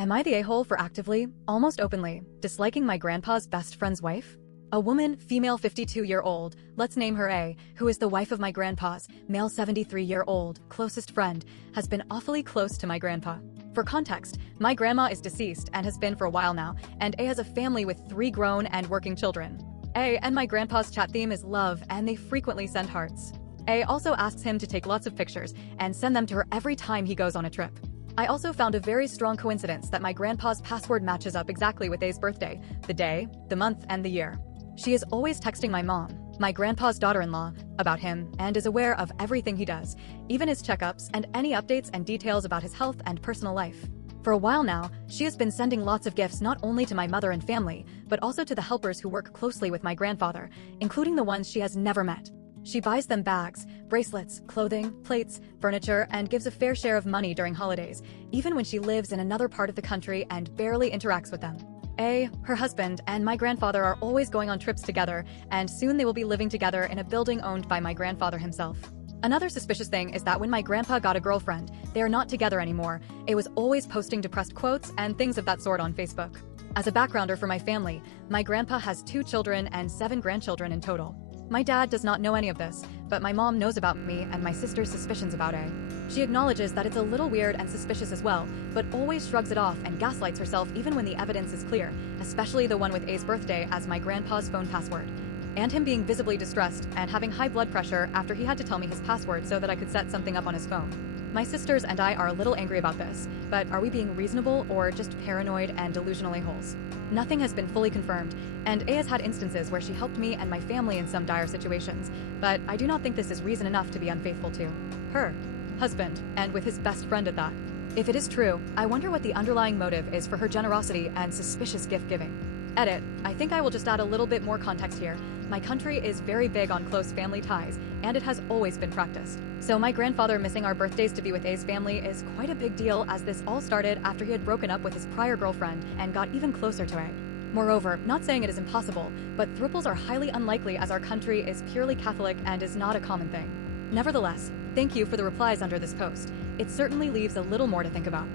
Am I the a-hole for actively, almost openly, disliking my grandpa's best friend's wife? A woman, female 52-year-old, let's name her A, who is the wife of my grandpa's, male 73-year-old, closest friend, has been awfully close to my grandpa. For context, my grandma is deceased and has been for a while now, and A has a family with 3 grown and working children. A and my grandpa's chat theme is love, and they frequently send hearts. A also asks him to take lots of pictures and send them to her every time he goes on a trip. I also found a very strong coincidence that my grandpa's password matches up exactly with A's birthday, the day, the month, and the year. She is always texting my mom, my grandpa's daughter-in-law, about him and is aware of everything he does, even his checkups and any updates and details about his health and personal life. For a while now, she has been sending lots of gifts not only to my mother and family, but also to the helpers who work closely with my grandfather, including the ones she has never met. She buys them bags, bracelets, clothing, plates, furniture, and gives a fair share of money during holidays, even when she lives in another part of the country and barely interacts with them. A, her husband, and my grandfather are always going on trips together, and soon they will be living together in a building owned by my grandfather himself. Another suspicious thing is that when my grandpa got a girlfriend, they are not together anymore. A was always posting depressed quotes and things of that sort on Facebook. As a backgrounder for my family, my grandpa has 2 children and 7 grandchildren in total. My dad does not know any of this, but my mom knows about me and my sister's suspicions about A. She acknowledges that it's a little weird and suspicious as well, but always shrugs it off and gaslights herself even when the evidence is clear, especially the one with A's birthday as my grandpa's phone password. And him being visibly distressed and having high blood pressure after he had to tell me his password so that I could set something up on his phone. My sisters and I are a little angry about this, but are we being reasonable or just paranoid and delusional a-holes? Nothing has been fully confirmed, and A has had instances where she helped me and my family in some dire situations, but I do not think this is reason enough to be unfaithful to her husband, and with his best friend at that. If it is true, I wonder what the underlying motive is for her generosity and suspicious gift-giving. Edit. I think I will just add a little bit more context here. My country is very big on close family ties, and it has always been practiced. So my grandfather missing our birthdays to be with A's family is quite a big deal, as this all started after he had broken up with his prior girlfriend and got even closer to A. Moreover, not saying it is impossible, but thruples are highly unlikely as our country is purely Catholic and is not a common thing. Nevertheless, thank you for the replies under this post. It certainly leaves a little more to think about.